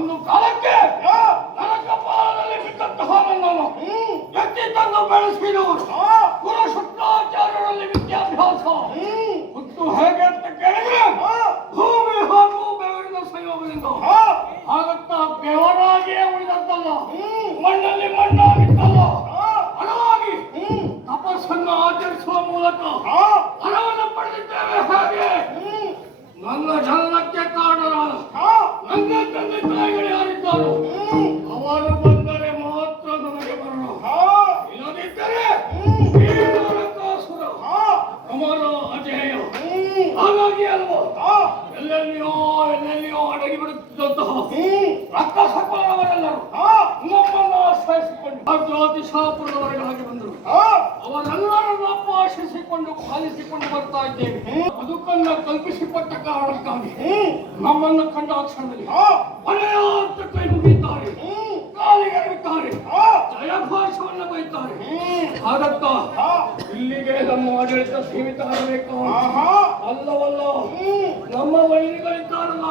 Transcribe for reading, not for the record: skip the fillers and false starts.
ಒಂದು ಕಾಲಕ್ಕೆ ನನ್ನ ಕಪಾಲದಲ್ಲಿ ಬಿದ್ದಂತಹ ನನ್ನನ್ನು ಎತ್ತಿ ತಂದು ಬೆಳೆಸಿದವರು ಗುರು ಶುಕ್ರಾಚಾರ್ಯರಲ್ಲಿ ವಿದ್ಯಾಭ್ಯಾಸ ಮತ್ತು ಹೇಗೆ ಅಂತ ಕೇಳಿದ್ರೆ ಭೂಮಿ ಹಾಗೂ ಬೆವರಿನ ಸಂಯೋಗದಿಂದ ಹಾಗತ್ತ ಬೆವರಾಗಿಯೇ ಉಳಿದದ್ದಲ್ಲ, ಮಣ್ಣಲ್ಲಿ ಮಣ್ಣಾಗಿತ್ತಲ್ಲ, ಹಣವಾಗಿ ತಪಸ್ಸನ್ನು ಆಚರಿಸುವ ಮೂಲಕ ಹಣವನ್ನು ಪಡೆದಿದ್ದೇವೆ. ಹಾಗೆ ನನ್ನ ಜನನಕ್ಕೆ ಕಾರಣರಾದ ನನ್ನ ತಂದೆ ತಾಯಿಗಳು ಯಾರಿದ್ದಾರೋ ಅವರು ಬಂದರೆ ಮಾತ್ರ ನನಗೆ ಬರಲು, ಇಲ್ಲದಿದ್ದರೆ ಅಮರ ಅಜೇಯ. ಹಾಗಾಗಿ ಅಲ್ವಾ ಎಲ್ಲೆಲ್ಲಿಯೋ ಅಡಗಿ ಬಿಡುತ್ತಿದ್ದಂತಹ ರಕ್ತ ಸಕಲವರೆಲ್ಲರೂ ನಮ್ಮನ್ನು ಆಶ್ರಯಿಸಿಕೊಂಡು ಅತಿಶಾಪುರದವರೆಗಾಗಿ ಬಂದರು. ಅವರೆಲ್ಲರನ್ನು ಆಶ್ರಯಿಸಿಕೊಂಡು ಪಾಲಿಸಿಕೊಂಡು ಬರ್ತಾ ಇದ್ದೇವೆ. ಬದುಕನ್ನು ಕಲ್ಪಿಸಿಕೊಟ್ಟ ಕಾರಣಕ್ಕಾಗಿ ನಮ್ಮನ್ನು ಕಂಡ ಕ್ಷಣದಲ್ಲಿ ಮನೆಯ ಕೈ ಮುಗಿಯುತ್ತಾರೆ, ಕಾಲಿಗೆರಗುತ್ತಾರೆ, ಜಯಘೋಷವನ್ನು ಬೈತಾರೆ. ಹಾಗತ್ತ ಇಲ್ಲಿಗೆ ನಮ್ಮ ಆಡಳಿತ ಸೀಮಿತ ಆಗಬೇಕು ಅಲ್ಲವಲ್ಲ. ನಮ್ಮ ವೈರಿಗಳಿದ್ದಾರಲ್ಲ